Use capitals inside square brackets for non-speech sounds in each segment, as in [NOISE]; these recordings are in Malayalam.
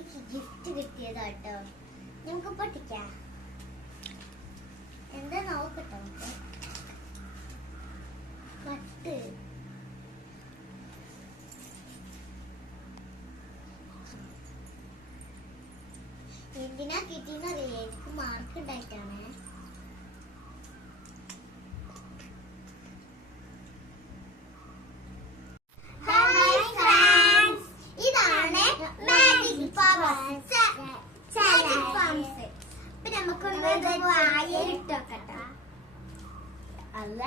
എനിക്ക് ഗിഫ്റ്റ് കിട്ടിയതാ കേട്ടോ നമുക്ക് പൊട്ടിക്ക. എന്താ നോക്കട്ടോ നമുക്ക്? എന്തിനാ കിട്ടിയെന്നറിയില്ല. എനിക്ക് മാർക്ക് ഉണ്ടായിട്ടാണേ. അല്ല.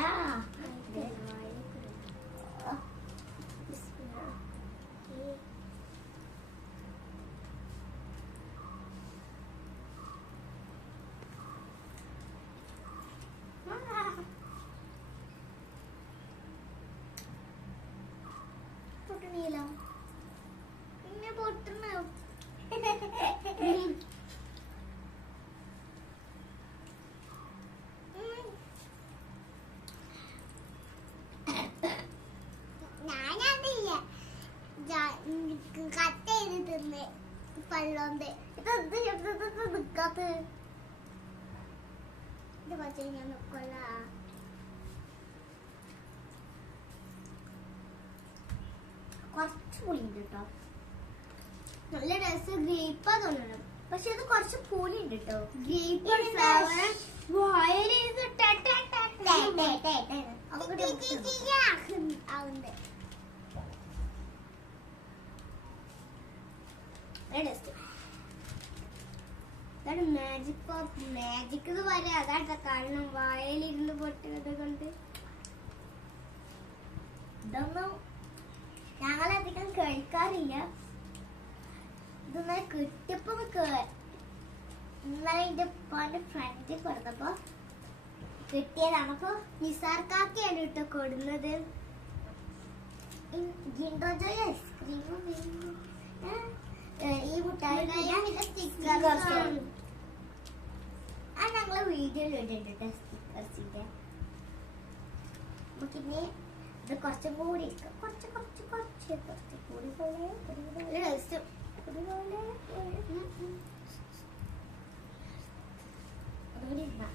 പൊട്ടണിയല്ലോ പിന്നെ പൊട്ടണ [LAUGHS] കട്ട് ചെയ്ത് തിന്ന് പള്ളോണ്ട് ഇതെന്ത് ചെറുത് നിക്കാത്ത. ഇത് കുറച്ച് ഞാൻ നിക്കൊള്ള കുറച്ച് പുളിയുണ്ട് കേട്ടോ നല്ല രസം ഗ്രേപ്പാ തോന്നണം. പക്ഷെ ഇത് കുറച്ച് പുളിയുണ്ട് കേട്ടോ ഗ്രേപ്പ് ഫ്ലവർ ഇതാണ് മാജിക് പോപ്പ് മാജിക് എന്ന് പറയാം. അതാട്ടോ കാരണം വായലിരുന്ന് പൊട്ടുന്നത് കൊണ്ട്. ഇതൊന്നും ഞങ്ങളധികം കഴിക്കാറില്ല ഇതൊന്നും കിട്ടിയപ്പോ കേ- ഇന്നലെ എന്റെ ഉപ്പാന്റെ ഫ്രണ്ട് പറഞ്ഞപ്പോ കിട്ടിയതാണ്. അപ്പൊ നിസാർക്കാക്കിയാണ് കേട്ടോ കൊടുന്നത്. ഐസ്ക്രീമും ഈ മുട്ടായി ആ വീഡിയോയിൽ ഇട്ടിട്ടുണ്ട് സ്റ്റിക്കേഴ്സിന്റെ നമുക്കിനി ഇത് കുറച്ചും കൂടി കുറച്ച് കുറച്ച് കുറച്ച് കുറച്ച് കൂടി പോലെ കൂടി പോലെ കൂടി പോലെ ഉം, ഉം. അതുകൂടി ഇരുന്നാ.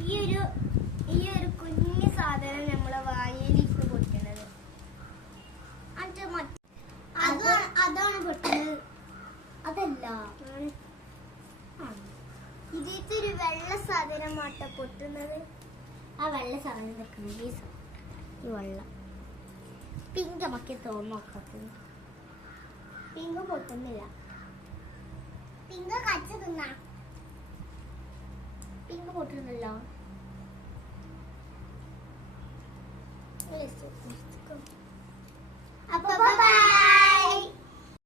ഈ ഒരു ഈ ഒരു കുഞ്ഞു സാധനം നമ്മളെ വായയിലേക്ക് പൊട്ടണത് എന്നിട്ട് മറ്റേ അതാണ് അതാണ് പൊട്ടുന്നത് അതല്ല ആ. ഇതിലത്തെ വെള്ള സാധനമാട്ട പൊട്ടുന്നത്. ആ വെള്ള സാധനം നിൽക്കുന്നത് ഈ വെള്ളം. Pink makki തോന്നോക്കത്ത് pink പൊട്ടുന്നില്ല. പിങ്ക കച്ച തിന്ന. പിങ്ക് പൊട്ടുന്നില്ല.